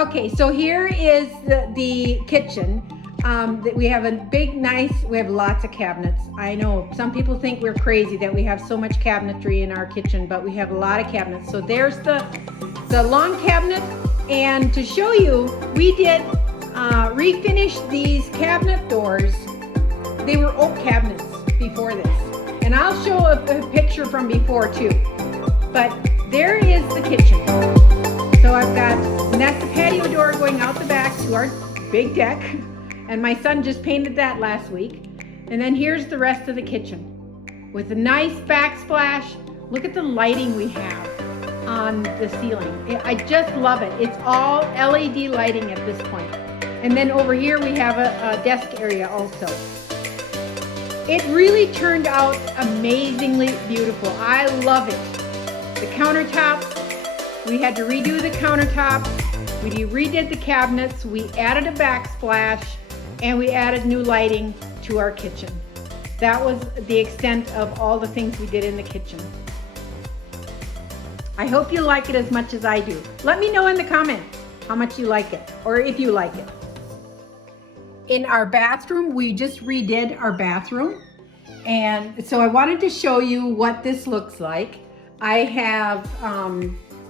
Okay, so here is the kitchen. We have a big, nice, we have lots of cabinets. I know some people think we're crazy that we have so much cabinetry in our kitchen, but we have a lot of cabinets. So there's the long cabinet, and to show you, we did refinish these cabinet doors. They were oak cabinets before this, and I'll show a picture from before too. But there is the kitchen. So I've got, and that's the patio door going out the back to our big deck. And my son just painted that last week. And then here's the rest of the kitchen with a nice backsplash. Look at the lighting we have on the ceiling. I just love it. It's all LED lighting at this point. And then over here we have a desk area also. It really turned out amazingly beautiful. I love it. The countertops, we had to redo the countertops. We redid the cabinets. We added a backsplash. And we added new lighting to our kitchen. That was the extent of all the things we did in the kitchen. I hope you like it as much as I do. Let me know in the comments how much you like it, or if you like it. In our bathroom, we just redid our bathroom. And so I wanted to show you what this looks like. I have,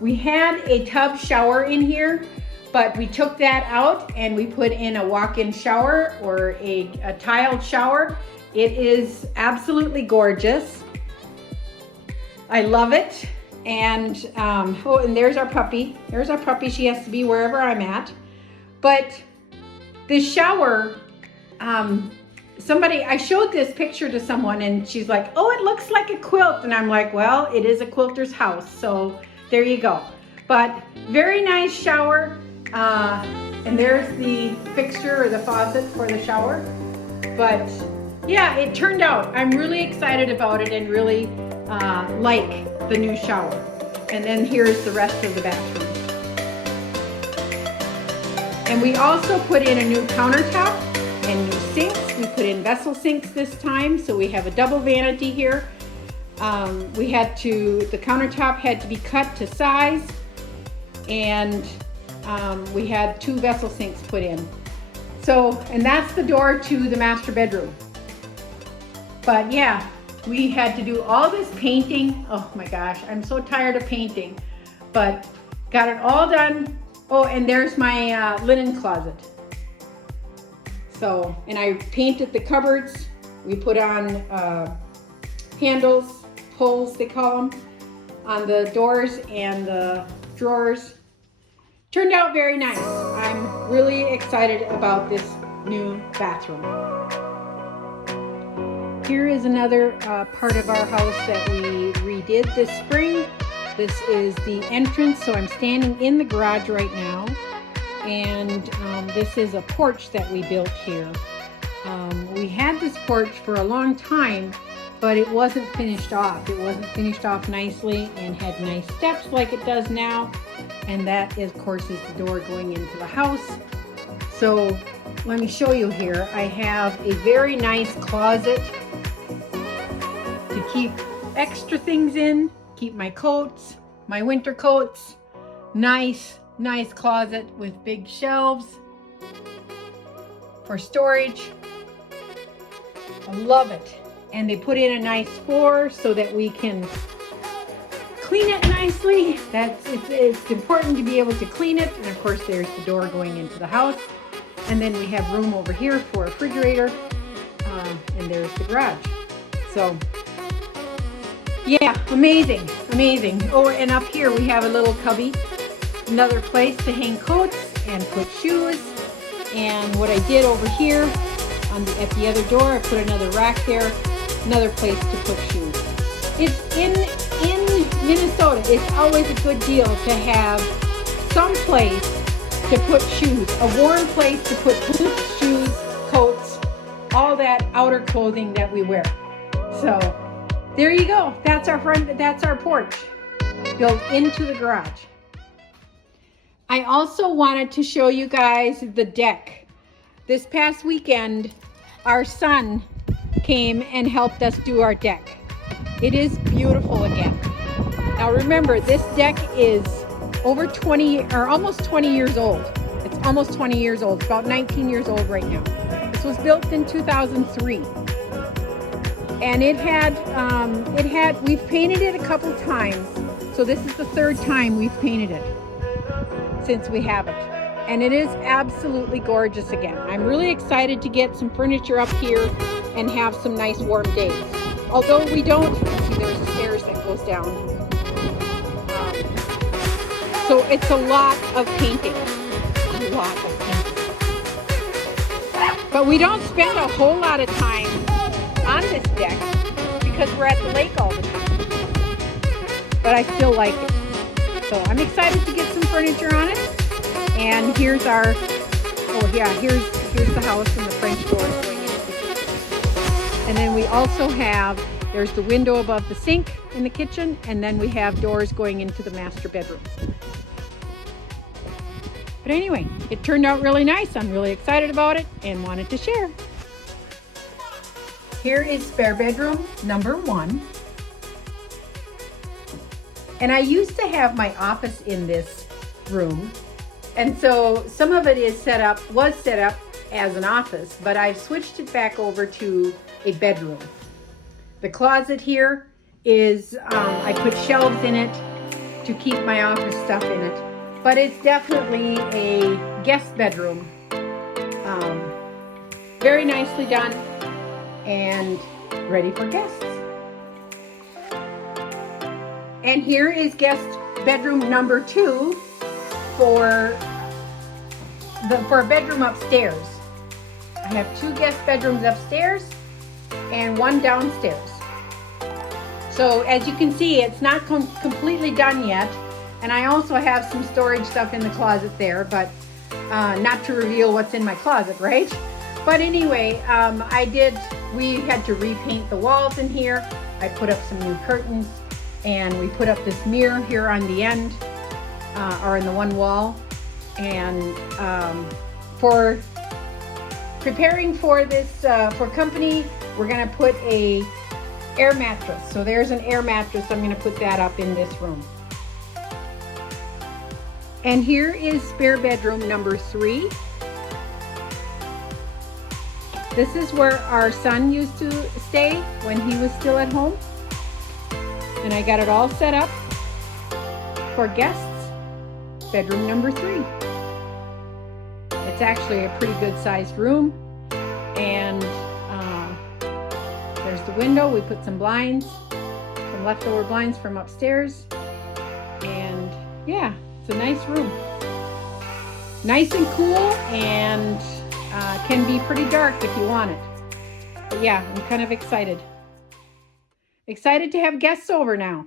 we had a tub shower in here, but we took that out and we put in a walk-in shower or a tiled shower. It is absolutely gorgeous. I love it. And oh, and there's our puppy. There's our puppy. She has to be wherever I'm at. But the shower, I showed this picture to someone and she's like, oh, it looks like a quilt. And I'm like, well, it is a quilter's house. So there you go. But very nice shower. And there's the fixture or the faucet for the shower. But yeah, it turned out. I'm really excited about it and really like the new shower. And then here's the rest of the bathroom. And we also put in a new countertop and new sinks. We put in vessel sinks this time, so we have a double vanity here. The countertop had to be cut to size, and we had 2 vessel sinks put in. So, and that's the door to the master bedroom. But yeah, we had to do all this painting. Oh my gosh, I'm so tired of painting, but got it all done. Oh, and there's my linen closet. So, and I painted the cupboards. We put on handles, pulls they call them, on the doors and the drawers. Turned out very nice. I'm really excited about this new bathroom. Here is another part of our house that we redid this spring. This is the entrance, so I'm standing in the garage right now. And this is a porch that we built here. We had this porch for a long time, but it wasn't finished off. It wasn't finished off nicely and had nice steps like it does now. And that, of course, is the door going into the house. So let me show you here. I have a very nice closet to keep extra things in, keep my coats, my winter coats. Nice closet with big shelves for storage. I love it. And they put in a nice floor so that we can clean it nicely. It's important to be able to clean it. And of course there's the door going into the house. And then we have room over here for a refrigerator. And there's the garage. So yeah, amazing. Oh, and up here we have a little cubby. Another place to hang coats and put shoes. And what I did over here at the other door, I put another rack there, another place to put shoes. It's in Minnesota, it's always a good deal to have some place to put shoes, a warm place to put boots, shoes, coats, all that outer clothing that we wear. So there you go. That's our porch built into the garage. I also wanted to show you guys the deck. This past weekend, our son came and helped us do our deck. It is beautiful again. Now remember, this deck is over 20 or almost 20 years old. almost 20 years old. It's about 19 years old right now. This was built in 2003. And we've painted it a couple times. So this is the third time we've painted it since we have it. And it is absolutely gorgeous again. I'm really excited to get some furniture up here and have some nice warm days. Although we don't, see there's a stairs that goes down. So it's a lot of painting. A lot of painting. But we don't spend a whole lot of time on this deck because we're at the lake all the time. But I still like it. So I'm excited to get some furniture on it. And here's our, oh yeah, here's the house and the French doors going into. And then we also have, there's the window above the sink in the kitchen, and then we have doors going into the master bedroom. But anyway, it turned out really nice. I'm really excited about it and wanted to share. Here is spare bedroom number 1. And I used to have my office in this room. And so some of it was set up as an office, but I've switched it back over to a bedroom. The closet here is, I put shelves in it to keep my office stuff in it, but it's definitely a guest bedroom. Very nicely done and ready for guests. And here is guest bedroom number 2 for a bedroom upstairs. I have 2 guest bedrooms upstairs and 1 downstairs. So as you can see, it's not completely done yet. And I also have some storage stuff in the closet there, but not to reveal what's in my closet, right? But anyway, we had to repaint the walls in here. I put up some new curtains, and we put up this mirror here on the end, or in the one wall. And for preparing for this, for company, we're gonna put a air mattress. So there's an air mattress. I'm gonna put that up in this room. And here is spare bedroom number 3. This is where our son used to stay when he was still at home. And I got it all set up for guests. Bedroom number 3. It's actually a pretty good sized room. And there's the window. We put some blinds, some leftover blinds from upstairs. And yeah, it's a nice room. Nice and cool, and can be pretty dark if you want it. But yeah, I'm kind of excited. Excited to have guests over now.